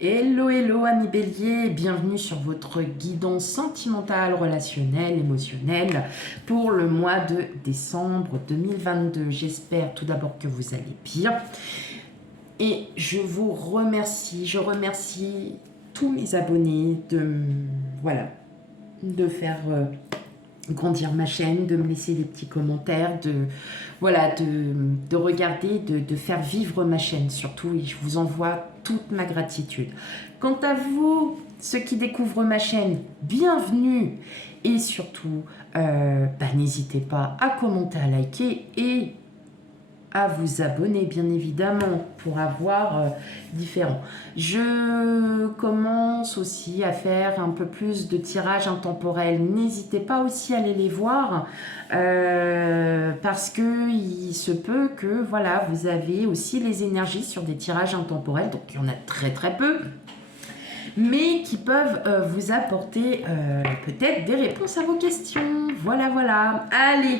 Hello, hello, amis bélier, bienvenue sur votre guidance sentimentale, relationnelle, émotionnelle pour le mois de décembre 2022. J'espère tout d'abord que vous allez bien et je vous remercie, je remercie tous mes abonnés de faire grandir ma chaîne, de me laisser des petits commentaires, de regarder, de faire vivre ma chaîne surtout, et je vous envoie toute ma gratitude. Quant à vous, ceux qui découvrent ma chaîne, bienvenue, et surtout, n'hésitez pas à commenter, à liker et à vous abonner bien évidemment pour avoir différents. Je commence aussi à faire un peu plus de tirages intemporels. N'hésitez pas aussi à aller les voir parce que il se peut que voilà, vous avez aussi les énergies sur des tirages intemporels, donc il y en a très très peu, mais qui peuvent vous apporter peut-être des réponses à vos questions. Voilà, voilà. Allez,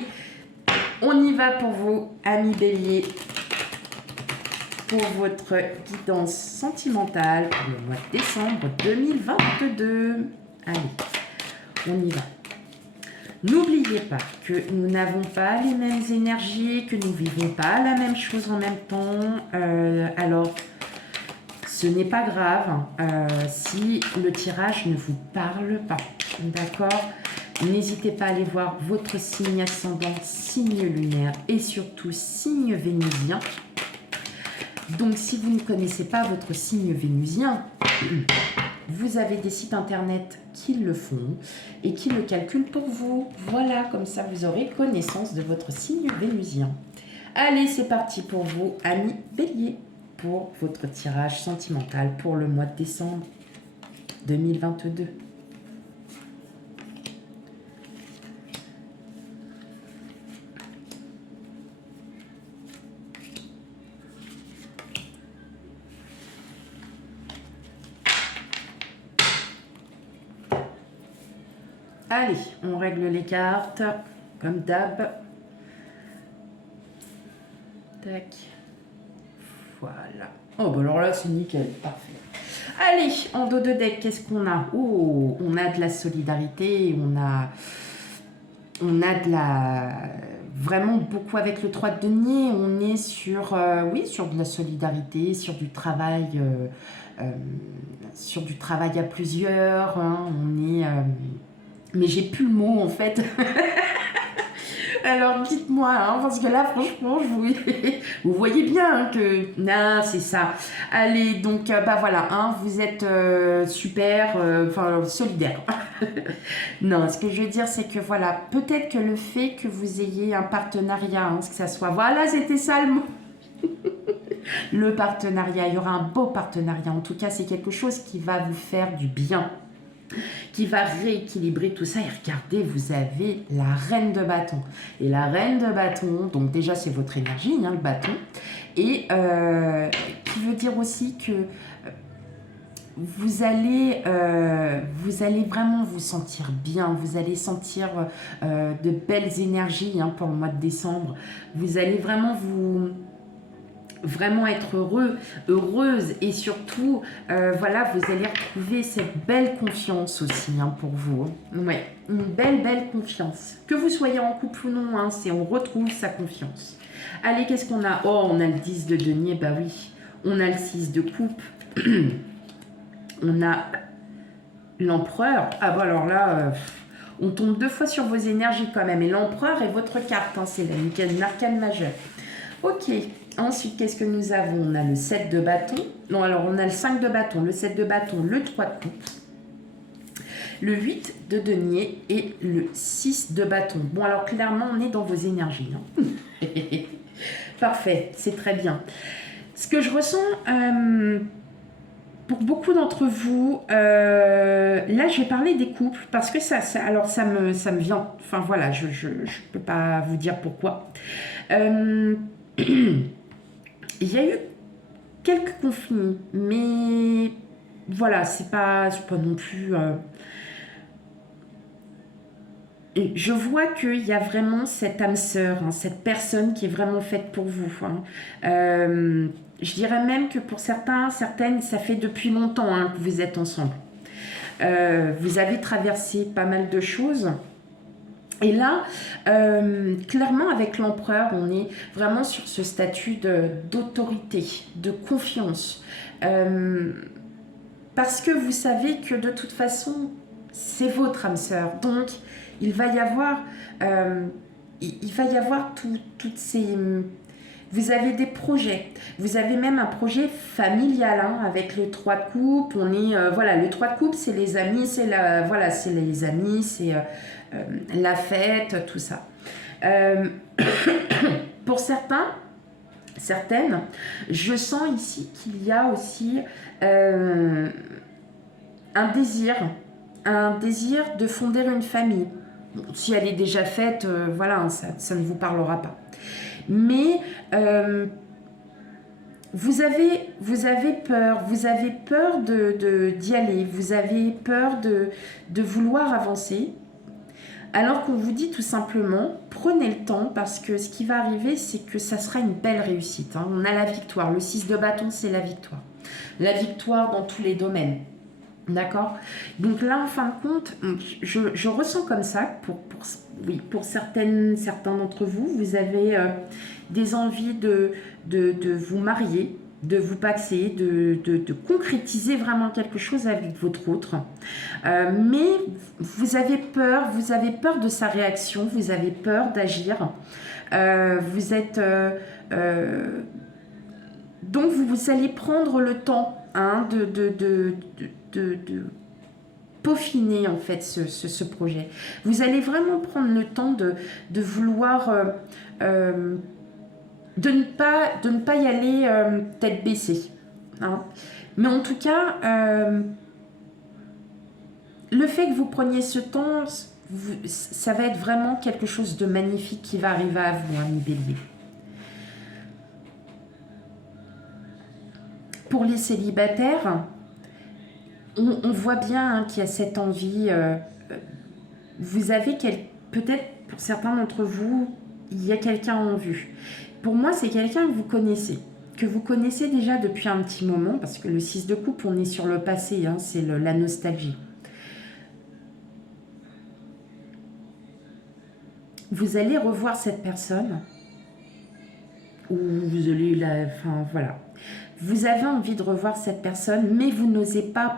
on y va pour vous, amis béliers, pour votre guidance sentimentale pour le mois de décembre 2022. Allez, on y va. N'oubliez pas que nous n'avons pas les mêmes énergies, que nous ne vivons pas la même chose en même temps. Alors, ce n'est pas grave si le tirage ne vous parle pas. D'accord ? N'hésitez pas à aller voir votre signe ascendant, signe lunaire et surtout signe vénusien. Donc, si vous ne connaissez pas votre signe vénusien, vous avez des sites internet qui le font et qui le calculent pour vous. Voilà, comme ça, vous aurez connaissance de votre signe vénusien. Allez, c'est parti pour vous, amis béliers, pour votre tirage sentimental pour le mois de décembre 2022. Allez, on règle les cartes, comme d'hab. Tac. Voilà. Oh, bah alors là, c'est nickel. Parfait. Allez, en dos de deck, qu'est-ce qu'on a? Oh, on a de la solidarité, on a de la... Vraiment beaucoup avec le 3 de denier, on est sur, sur de la solidarité, sur du travail à plusieurs. Hein, on est... mais j'ai plus le mot, en fait. Alors, dites-moi, hein, parce que là, franchement, vous voyez bien hein, que... Non, c'est ça. Allez, donc, voilà, hein, vous êtes super, solidaire. Non, ce que je veux dire, c'est que, voilà, peut-être que le fait que vous ayez un partenariat, hein, que ça soit... Voilà, c'était ça le mot. Le partenariat, il y aura un beau partenariat. En tout cas, c'est quelque chose qui va vous faire du bien, qui va rééquilibrer tout ça. Et regardez, vous avez la reine de bâton. Et la reine de bâton, donc déjà c'est votre énergie, hein, le bâton, et qui veut dire aussi que vous allez vraiment vous sentir bien, vous allez sentir de belles énergies hein, pour le mois de décembre. Vous allez vraiment être heureuse et surtout, vous allez retrouver cette belle confiance aussi hein, pour vous. Hein. Ouais, une belle confiance. Que vous soyez en couple ou non, hein, on retrouve sa confiance. Allez, qu'est-ce qu'on a? Oh, on a le 10 de denier, bah oui. On a le 6 de coupe. On a l'empereur. Ah bah alors là, on tombe deux fois sur vos énergies quand même. Et l'empereur est votre carte, hein, c'est une arcane majeure. Ok. Ensuite, qu'est-ce que nous avons? On a le 7 de bâton. Non, alors on a le 5 de bâton, le 7 de bâton, le 3 de coupe, le 8 de denier et le 6 de bâton. Bon, alors clairement, on est dans vos énergies. Hein. Parfait, c'est très bien. Ce que je ressens, pour beaucoup d'entre vous, là, je vais parler des couples parce que ça me vient. Enfin, voilà, je peux pas vous dire pourquoi. Il y a eu quelques conflits, mais voilà, c'est pas non plus... Je vois qu'il y a vraiment cette âme sœur, hein, cette personne qui est vraiment faite pour vous. Hein. Je dirais même que pour certains, certaines, ça fait depuis longtemps hein, que vous êtes ensemble. Vous avez traversé pas mal de choses. Et là, clairement, avec l'empereur, on est vraiment sur ce statut d'autorité, de confiance. Parce que vous savez que de toute façon, c'est votre âme sœur. Donc, il va y avoir, toutes ces... Vous avez des projets. Vous avez même un projet familial hein, avec le 3 de coupe. On est, voilà, le 3 de coupe, c'est les amis, c'est les amis, c'est la fête, tout ça. Pour certaines, je sens ici qu'il y a aussi un désir de fonder une famille. Bon, si elle est déjà faite, voilà, ça ne vous parlera pas. Mais vous avez peur d'y aller, vous avez peur de vouloir avancer. Alors qu'on vous dit tout simplement, prenez le temps parce que ce qui va arriver, c'est que ça sera une belle réussite. Hein. On a la victoire. Le 6 de bâton, c'est la victoire. La victoire dans tous les domaines. D'accord? Donc là, en fin de compte, je ressens comme ça, pour certains d'entre vous, vous avez des envies de vous marier, de vous paxer, de concrétiser vraiment quelque chose avec votre autre. Mais vous avez peur de sa réaction, vous avez peur d'agir. Vous êtes... donc vous allez prendre le temps hein, de peaufiner en fait ce projet. Vous allez vraiment prendre le temps de vouloir de ne pas y aller tête baissée. Hein. Mais en tout cas, le fait que vous preniez ce temps, ça va être vraiment quelque chose de magnifique qui va arriver à vous, hein, Bélier. Pour les célibataires, on voit bien hein, qu'il y a cette envie. Vous avez peut-être pour certains d'entre vous, il y a quelqu'un en vue. Pour moi, c'est quelqu'un que vous connaissez déjà depuis un petit moment, parce que le 6 de coupe, on est sur le passé, hein, c'est la nostalgie. Vous allez revoir cette personne, ou vous allez enfin voilà. Vous avez envie de revoir cette personne, mais vous n'osez pas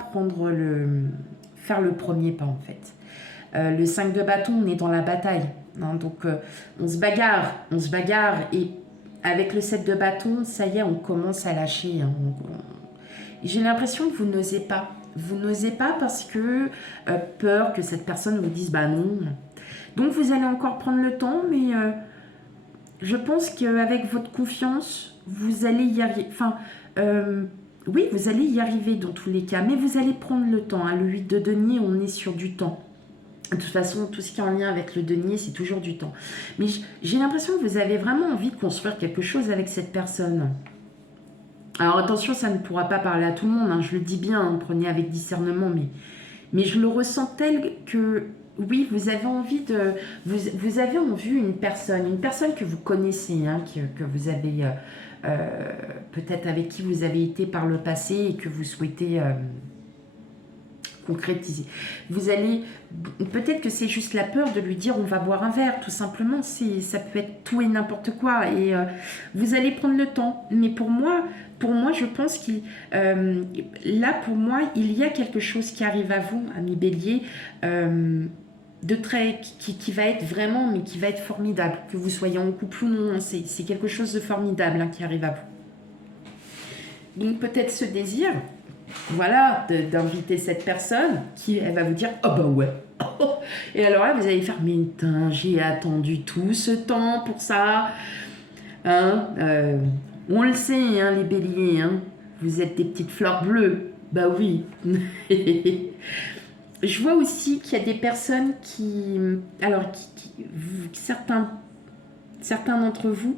faire le premier pas en fait. Le 5 de bâton, on est dans la bataille. Hein, donc on se bagarre, et avec le 7 de bâton, ça y est, on commence à lâcher. Hein, j'ai l'impression que vous n'osez pas. Vous n'osez pas parce que peur que cette personne vous dise bah non. Donc vous allez encore prendre le temps, mais je pense qu'avec votre confiance, vous allez y arriver. Enfin, oui, vous allez y arriver dans tous les cas, mais vous allez prendre le temps. Hein. Le 8 de denier, on est sur du temps. De toute façon, tout ce qui est en lien avec le denier, c'est toujours du temps. Mais j'ai l'impression que vous avez vraiment envie de construire quelque chose avec cette personne. Alors attention, ça ne pourra pas parler à tout le monde, hein, je le dis bien, hein, prenez avec discernement, mais je le ressens tel que, oui, vous avez envie de... Vous avez en vue une personne que vous connaissez, hein, que vous avez... peut-être avec qui vous avez été par le passé et que vous souhaitez... concrétiser. Vous allez, peut-être que c'est juste la peur de lui dire on va boire un verre, tout simplement, ça peut être tout et n'importe quoi, et vous allez prendre le temps, mais pour moi je pense qu'il là pour moi il y a quelque chose qui arrive à vous, ami Bélier, de très, qui va être vraiment, mais qui va être formidable, que vous soyez en couple ou non, hein, c'est quelque chose de formidable hein, qui arrive à vous. Donc peut-être ce désir, voilà, d'inviter cette personne qui, elle va vous dire « Oh bah ouais !» Et alors là, vous allez faire « Mais putain, j'ai attendu tout ce temps pour ça. Hein, on le sait, hein, les béliers, hein, vous êtes des petites fleurs bleues. Bah oui. » Je vois aussi qu'il y a des personnes qui... Alors, certains d'entre vous,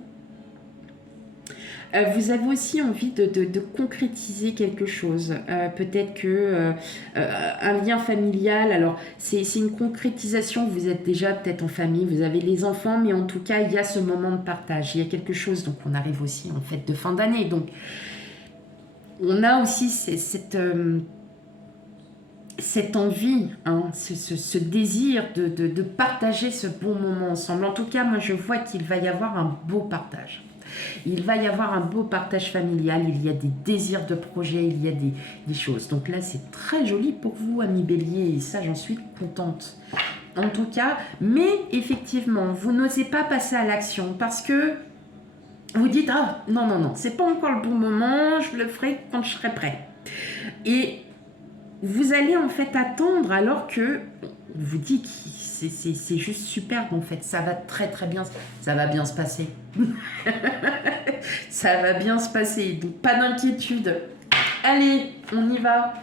Vous avez aussi envie de concrétiser quelque chose. Peut-être que un lien familial, alors c'est une concrétisation, vous êtes déjà peut-être en famille, vous avez les enfants, mais en tout cas, il y a ce moment de partage. Il y a quelque chose, donc on arrive aussi en fait de fin d'année. Donc on a aussi cette envie, hein, ce désir de partager ce bon moment ensemble. En tout cas, moi je vois qu'il va y avoir un beau partage. Il va y avoir un beau partage familial, il y a des désirs de projet, il y a des choses. Donc là, c'est très joli pour vous, amis bélier, et ça, j'en suis contente. En tout cas, mais effectivement, vous n'osez pas passer à l'action parce que vous dites, ah non, non, non, c'est pas encore le bon moment, je le ferai quand je serai prêt. Et vous allez en fait attendre alors que on vous dit que c'est juste superbe en fait, ça va très très bien, ça va bien se passer. Ça va bien se passer, donc pas d'inquiétude. Allez, on y va.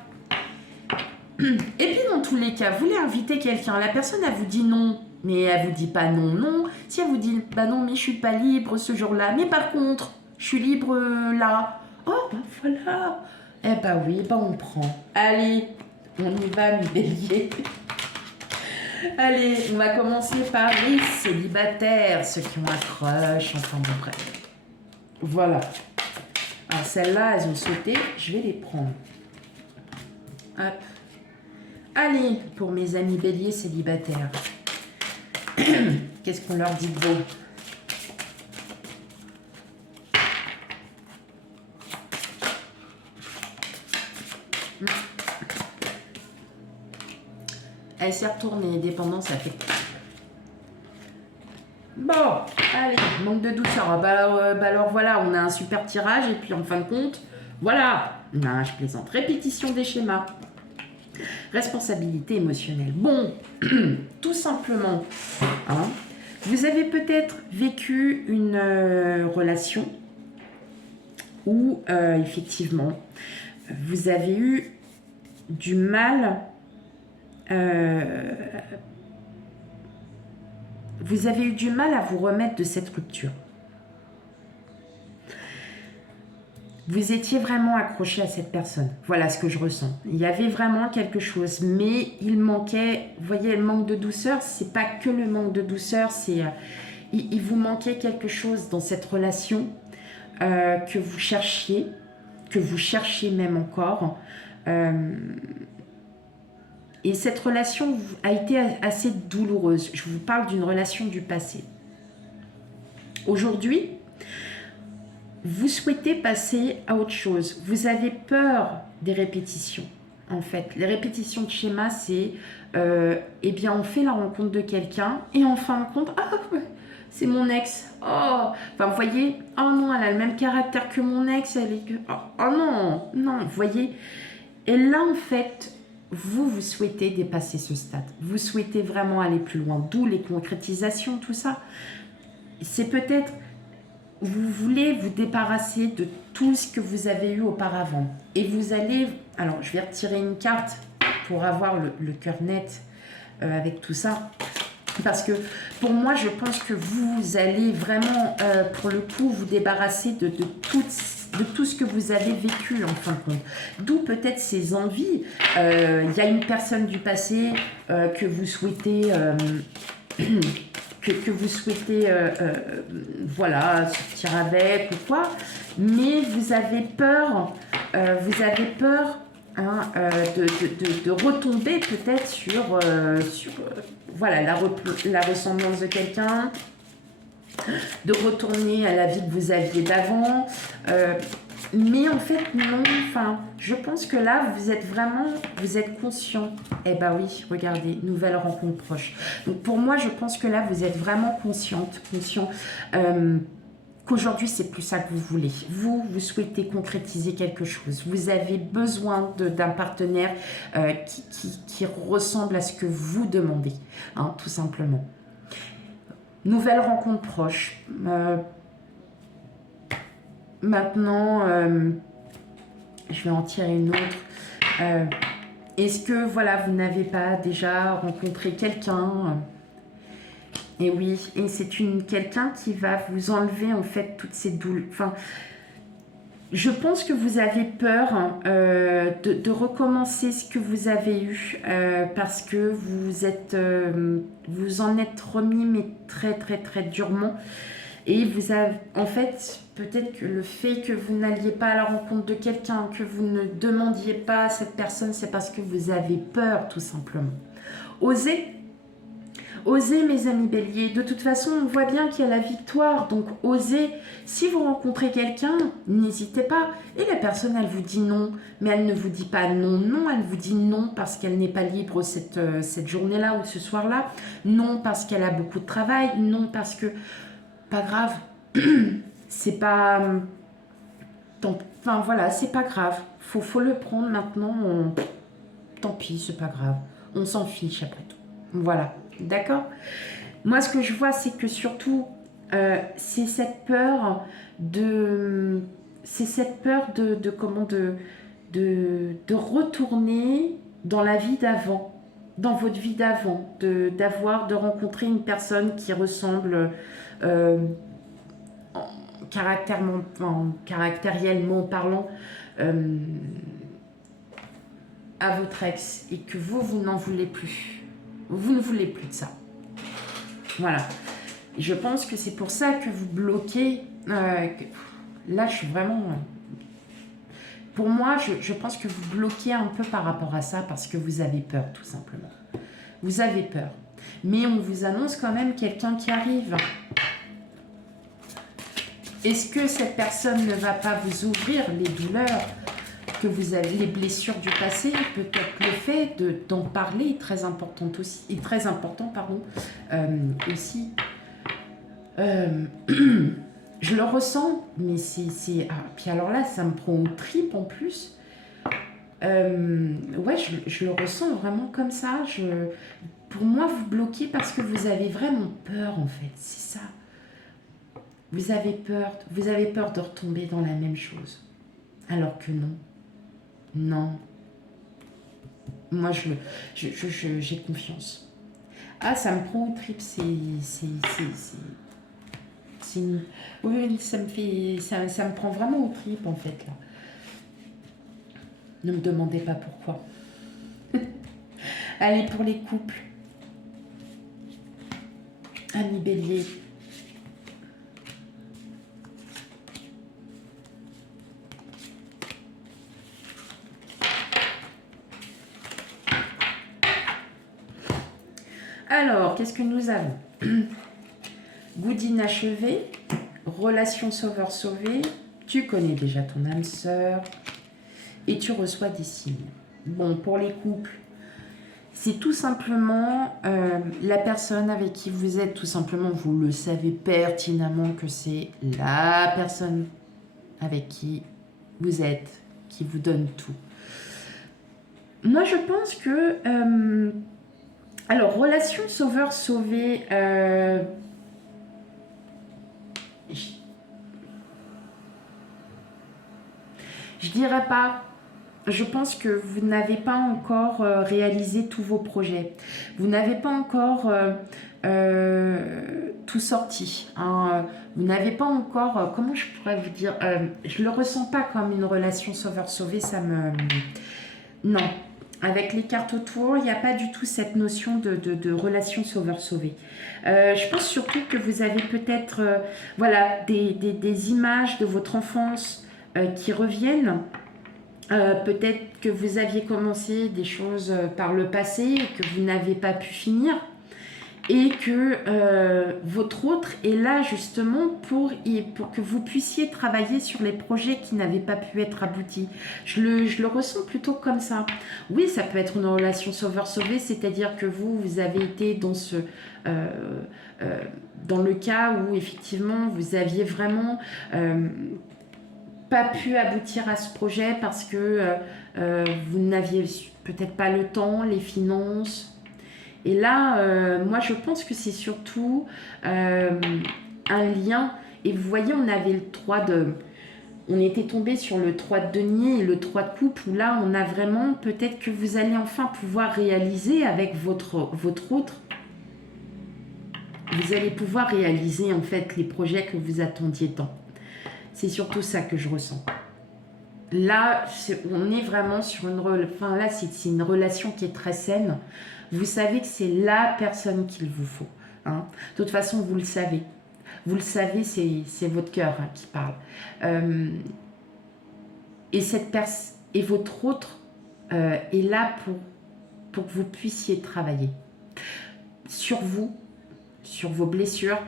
Et puis dans tous les cas, vous voulez inviter quelqu'un, la personne elle vous dit non, mais elle vous dit pas non, non. Si elle vous dit bah non mais je suis pas libre ce jour-là, mais par contre je suis libre là. Oh bah voilà. Eh bah oui, bah on prend. Allez, on y va mes béliers. Allez, on va commencer par les célibataires, ceux qui ont un crush, enfin bon bref. Voilà. Alors celles-là, elles ont sauté, je vais les prendre. Hop. Allez, pour mes amis béliers célibataires. Qu'est-ce qu'on leur dit de beau? Elle s'est retournée, dépendance affective. Bon, allez, manque de douceur. Alors voilà, on a un super tirage et puis en fin de compte, voilà, non, je plaisante. Répétition des schémas. Responsabilité émotionnelle. Bon, tout simplement, hein, vous avez peut-être vécu une relation où effectivement vous avez eu du mal. Vous avez eu du mal à vous remettre de cette rupture. Vous étiez vraiment accroché à cette personne. Voilà ce que je ressens. Il y avait vraiment quelque chose, mais il manquait, vous voyez, le manque de douceur, c'est pas que le manque de douceur, c'est il vous manquait quelque chose dans cette relation que vous cherchiez même encore. Et cette relation a été assez douloureuse. Je vous parle d'une relation du passé. Aujourd'hui, vous souhaitez passer à autre chose. Vous avez peur des répétitions, en fait. Les répétitions de schéma, c'est, eh bien, on fait la rencontre de quelqu'un et en fin de compte, ah, c'est mon ex. Oh, enfin, vous voyez, oh non, elle a le même caractère que mon ex. Elle est que, oh non, non, vous voyez. Et là, en fait, vous souhaitez dépasser ce stade. Vous souhaitez vraiment aller plus loin, d'où les concrétisations, tout ça. C'est peut-être, vous voulez vous débarrasser de tout ce que vous avez eu auparavant. Et vous allez, alors je vais retirer une carte pour avoir le cœur net avec tout ça. Parce que pour moi, je pense que vous allez vraiment, pour le coup, vous débarrasser de tout ce que vous avez vécu en fin de compte. D'où peut-être ces envies. Il y a une personne du passé que vous souhaitez, que vous souhaitez voilà, sortir avec ou quoi. Mais vous avez peur, hein, de retomber peut-être sur voilà, la ressemblance de quelqu'un, de retourner à la vie que vous aviez d'avant. Mais en fait, non. Enfin, je pense que là, vous êtes conscient. Eh ben oui, regardez, nouvelle rencontre proche. Donc pour moi, je pense que là, vous êtes vraiment conscient qu'aujourd'hui, c'est plus ça que vous voulez. Vous souhaitez concrétiser quelque chose. Vous avez besoin d'un partenaire qui ressemble à ce que vous demandez, hein, tout simplement. Nouvelle rencontre proche. Maintenant, je vais en tirer une autre. Est-ce que, voilà, vous n'avez pas déjà rencontré quelqu'un Et oui, et c'est quelqu'un qui va vous enlever en fait toutes ces douleurs. Enfin, je pense que vous avez peur hein, de recommencer ce que vous avez eu parce que vous en êtes remis mais très très très durement. Et vous avez, en fait, peut-être que le fait que vous n'alliez pas à la rencontre de quelqu'un, que vous ne demandiez pas à cette personne, c'est parce que vous avez peur, tout simplement. Osez, osez, mes amis béliers. De toute façon, on voit bien qu'il y a la victoire, donc osez. Si vous rencontrez quelqu'un, n'hésitez pas. Et la personne, elle vous dit non, mais elle ne vous dit pas non, non, elle vous dit non parce qu'elle n'est pas libre cette journée-là ou ce soir-là. Non parce qu'elle a beaucoup de travail, non parce que... Pas grave, c'est pas... Enfin voilà, c'est pas grave. Faut le prendre maintenant. Tant pis, c'est pas grave. On s'en fiche après tout. Voilà, d'accord. Moi, ce que je vois, c'est que surtout, c'est cette peur de... C'est cette peur de comment de retourner dans la vie d'avant, dans votre vie d'avant, de rencontrer une personne qui ressemble caractériellement parlant à votre ex et que vous n'en voulez plus. Vous ne voulez plus de ça. Voilà. Je pense que c'est pour ça que vous bloquez. Là, je suis vraiment... Pour moi, je pense que vous bloquez un peu par rapport à ça parce que vous avez peur, tout simplement. Vous avez peur. Mais on vous annonce quand même quelqu'un qui arrive. Est-ce que cette personne ne va pas vous ouvrir les douleurs que vous avez, les blessures du passé? Peut-être le fait d'en parler est très important aussi, aussi. Je le ressens, mais c'est... Ah, puis alors là, ça me prend aux tripes en plus. Ouais, je le ressens vraiment comme ça. Pour moi, vous bloquez parce que vous avez vraiment peur, en fait. C'est ça. Vous avez peur de retomber dans la même chose. Alors que non. Non. Moi, j'ai confiance. Ah, ça me prend aux tripes, oui, ça me prend vraiment aux tripes, en fait, là. Ne me demandez pas pourquoi. Allez, pour les couples. Amis bélier. Alors, qu'est-ce que nous avons? Good inachevé, relation sauveur-sauvé, tu connais déjà ton âme sœur et tu reçois des signes. Bon, pour les couples, c'est tout simplement la personne avec qui vous êtes, tout simplement, vous le savez pertinemment que c'est la personne avec qui vous êtes, qui vous donne tout. Moi, je pense que... alors, relation sauveur-sauvé, je dirais pas. Je pense que vous n'avez pas encore réalisé tous vos projets. Vous n'avez pas encore tout sorti. Hein. Vous n'avez pas encore... comment je pourrais vous dire je le ressens pas comme une relation sauveur-sauvé. Ça me... Non. Avec les cartes autour, il n'y a pas du tout cette notion de relation sauveur-sauvé. Je pense surtout que vous avez peut-être voilà, des images de votre enfance qui reviennent. Peut-être que vous aviez commencé des choses par le passé et que vous n'avez pas pu finir. Et que votre autre est là justement pour que vous puissiez travailler sur les projets qui n'avaient pas pu être aboutis. Je le ressens plutôt comme ça. Oui, ça peut être une relation sauveur-sauvé, c'est-à-dire que vous avez été dans dans le cas où effectivement vous aviez vraiment pas pu aboutir à ce projet parce que vous n'aviez peut-être pas le temps, les finances. Et là, moi, je pense que c'est surtout un lien. Et vous voyez, on avait le 3 de... On était tombé sur le 3 de denier et le 3 de coupe, où là, on a vraiment... Peut-être que vous allez enfin pouvoir réaliser avec votre autre vous allez pouvoir réaliser en fait les projets que vous attendiez tant. C'est surtout ça que je ressens. Là, on est vraiment sur c'est une relation qui est très saine. Vous savez que c'est la personne qu'il vous faut. Hein. De toute façon, vous le savez. Vous le savez, c'est votre cœur qui parle. Et votre autre est là pour que vous puissiez travailler sur vous, sur vos blessures,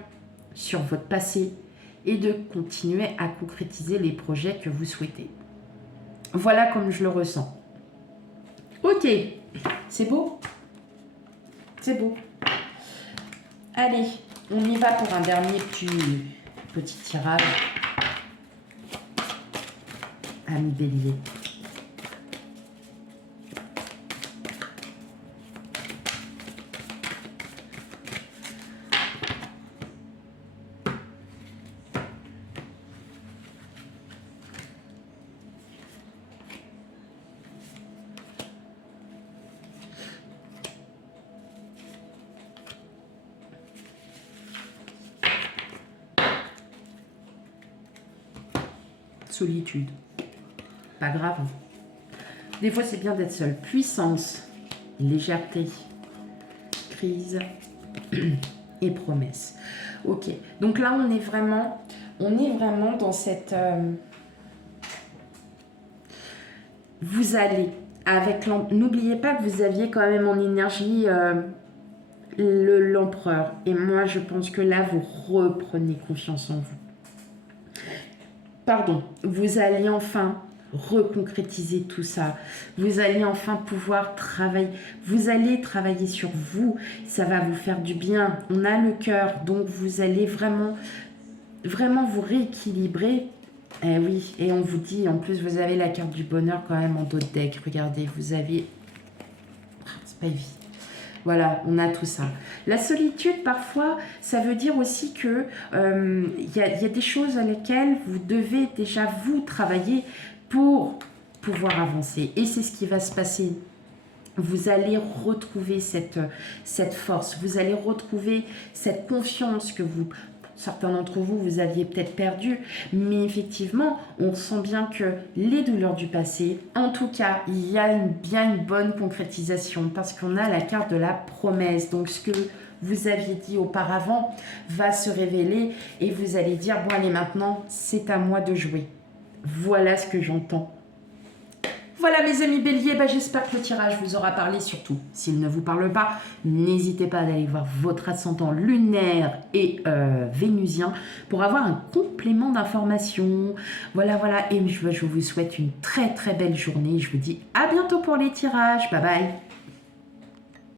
sur votre passé et de continuer à concrétiser les projets que vous souhaitez. Voilà comme je le ressens. Ok, c'est beau? C'est beau. Allez, on y va pour un dernier petit tirage. Ami Bélier. Solitude. Pas grave. Des fois, c'est bien d'être seul. Puissance, légèreté, crise et promesse. Ok. Donc là, on est vraiment dans cette... Vous allez avec n'oubliez pas que vous aviez quand même en énergie l'empereur. Et moi, je pense que là, vous reprenez confiance en vous. Pardon, vous allez enfin reconcrétiser tout ça. Vous allez enfin pouvoir travailler. Vous allez travailler sur vous. Ça va vous faire du bien. On a le cœur, donc vous allez vraiment vous rééquilibrer. Eh oui, et on vous dit, en plus, vous avez la carte du bonheur quand même en dos de deck. Regardez, vous avez... C'est pas évident. Voilà, on a tout ça. La solitude, parfois, ça veut dire aussi que y a des choses à lesquelles vous devez déjà vous travailler pour pouvoir avancer. Et c'est ce qui va se passer. Vous allez retrouver cette force. Vous allez retrouver cette confiance que certains d'entre vous, vous aviez peut-être perdu, mais effectivement, on sent bien que les douleurs du passé, en tout cas, il y a bien une bonne concrétisation parce qu'on a la carte de la promesse. Donc, ce que vous aviez dit auparavant va se révéler et vous allez dire, bon allez, maintenant, c'est à moi de jouer. Voilà ce que j'entends. Voilà mes amis béliers, j'espère que le tirage vous aura parlé. Surtout, s'il ne vous parle pas, n'hésitez pas à aller voir votre ascendant lunaire et vénusien pour avoir un complément d'information. Voilà, et je vous souhaite une très très belle journée. Je vous dis à bientôt pour les tirages. Bye bye.